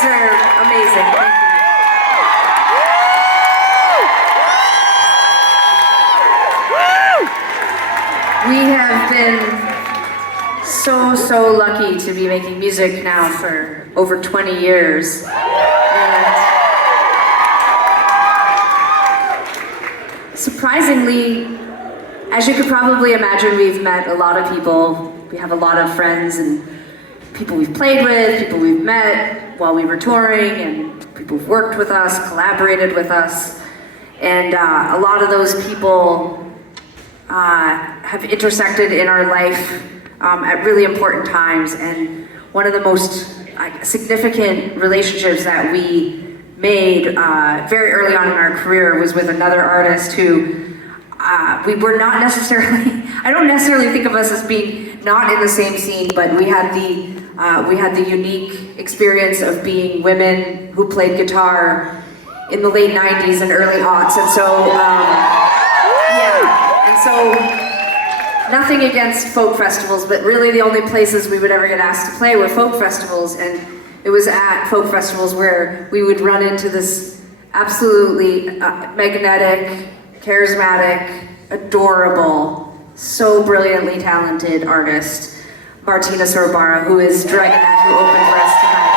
guys are amazing. Thank you. We have been so lucky to be making music now for over 20 years. And surprisingly, as you could probably imagine, we've met a lot of people. We have a lot of friends and people we've played with, people we've met while we were touring, and people who've worked with us, collaborated with us. And a lot of those people have intersected in our life at really important times. And one of the most significant relationships that we made very early on in our career was with another artist who we were not necessarily, I don't necessarily think of us as being not in the same scene, but we had the unique experience of being women who played guitar in the late 90s and early aughts. And so, nothing against folk festivals, but really the only places we would ever get asked to play were folk festivals. And it was at folk festivals where we would run into this absolutely magnetic, charismatic, adorable, so brilliantly talented artist, Martina Sorbara, who is Dragonette, who opened for us tonight.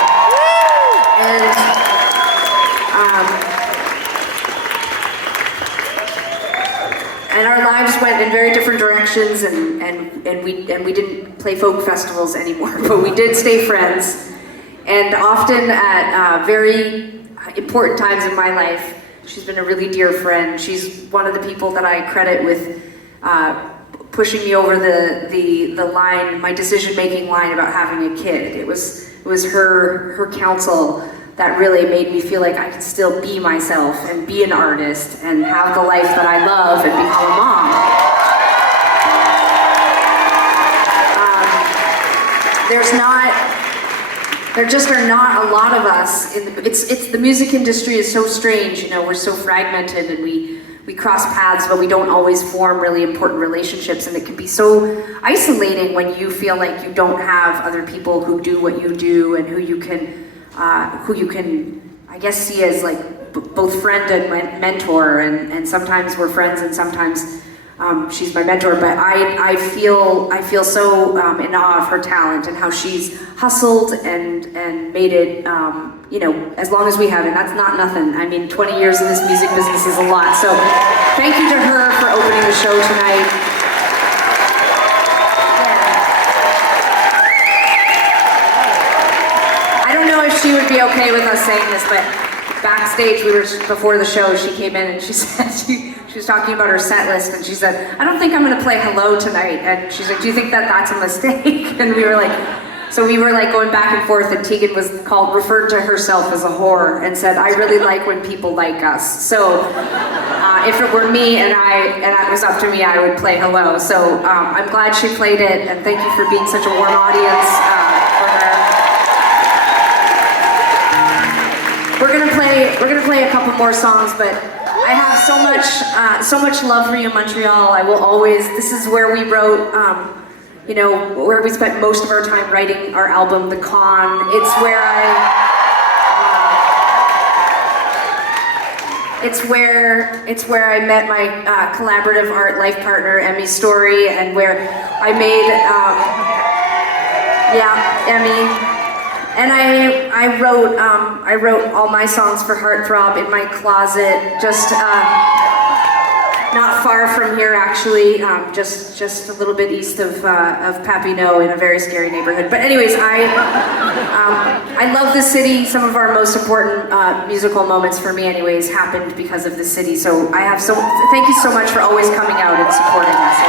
And our lives went in very different directions, and we didn't play folk festivals anymore, but we did stay friends. And often at very important times in my life, she's been a really dear friend. She's one of the people that I credit with pushing me over the line, my decision-making line about having a kid. It was her counsel that really made me feel like I could still be myself and be an artist and have the life that I love and become a mom. There just are not a lot of us in the music industry is so strange, you know, we're so fragmented and we cross paths, but we don't always form really important relationships, and it can be so isolating when you feel like you don't have other people who do what you do and who you can, I guess, see as like both friend and mentor, and sometimes we're friends and sometimes she's my mentor, but I feel so in awe of her talent and how she's hustled and made it, you know, as long as we have, and that's not nothing. I mean, 20 years in this music business is a lot. So thank you to her for opening the show tonight. I don't know if she would be okay with us saying this, but backstage, before the show, she came in and she said, she was talking about her set list, and she said, I don't think I'm gonna play Hello tonight. And she's like, do you think that that's a mistake? And we were like going back and forth, and Tegan referred to herself as a whore and said, I really like when people like us. So if it were me and it was up to me, I would play Hello. So I'm glad she played it, and thank you for being such a warm audience for her. We're gonna play a couple more songs, but I have so much love for you, Montreal. I will always. This is where we wrote, you know, where we spent most of our time writing our album, The Con. It's where I met my collaborative art life partner, Emmy Story, and where I made, Emmy. And I wrote all my songs for Heartthrob in my closet, just not far from here, actually, just a little bit east of Papineau, in a very scary neighborhood. But anyways, I love the city. Some of our most important musical moments for me, anyways, happened because of the city. So thank you so much for always coming out and supporting us.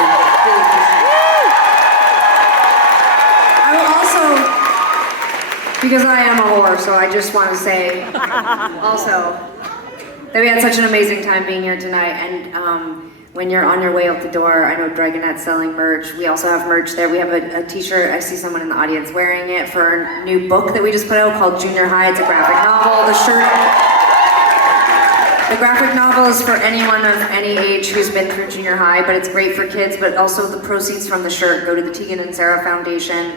I really appreciate it. Because I am a whore, so I just want to say also that we had such an amazing time being here tonight. And when you're on your way out the door, I know Dragonette's selling merch. We also have merch there. We have a t-shirt. I see someone in the audience wearing it for our new book that we just put out called Junior High. It's a graphic novel. The graphic novel is for anyone of any age who's been through junior high, but it's great for kids. But also the proceeds from the shirt go to the Tegan and Sara Foundation.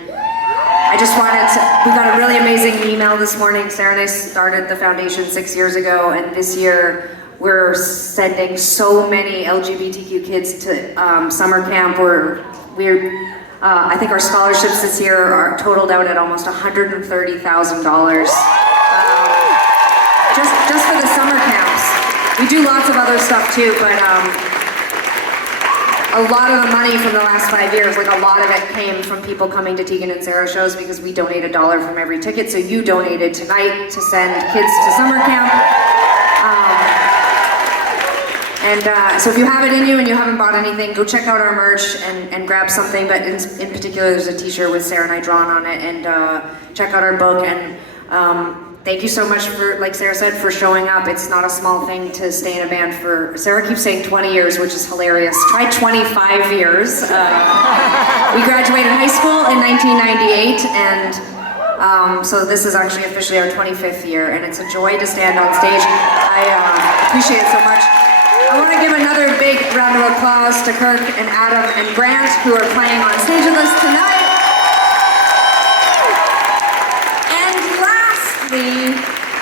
I just wanted to, we got a really amazing email this morning. Sara and I started the foundation 6 years ago, and this year we're sending so many LGBTQ kids to summer camp. I think our scholarships this year are totaled out at almost $130,000. Just for the summer camps. We do lots of other stuff too, but a lot of the money from the last 5 years, like a lot of it came from people coming to Tegan and Sara shows because we donate $1 from every ticket. So you donated tonight to send kids to summer camp. So if you have it in you and you haven't bought anything, go check out our merch and grab something. But in particular, there's a t-shirt with Sara and I drawn on it, and check out our book. And thank you so much for, like Sara said, for showing up. It's not a small thing to stay in a band for, Sara keeps saying 20 years, which is hilarious. Try 25 years. We graduated high school in 1998, and so this is actually officially our 25th year, and it's a joy to stand on stage. I appreciate it so much. I want to give another big round of applause to Kirk and Adam and Grant, who are playing on stage with us tonight. And lastly,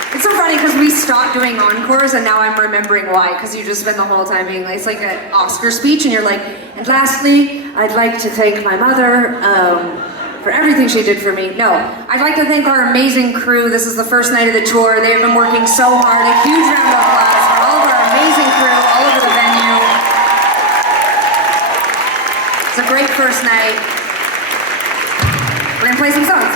it's so funny because we stopped doing encores and now I'm remembering why, because you just spend the whole time being like, it's like an Oscar speech and you're like, and lastly, I'd like to thank my mother for everything she did for me. No, I'd like to thank our amazing crew. This is the first night of the tour. They have been working so hard. A huge round of applause for all of our amazing crew all over the venue. It's a great first night. We're gonna play some songs.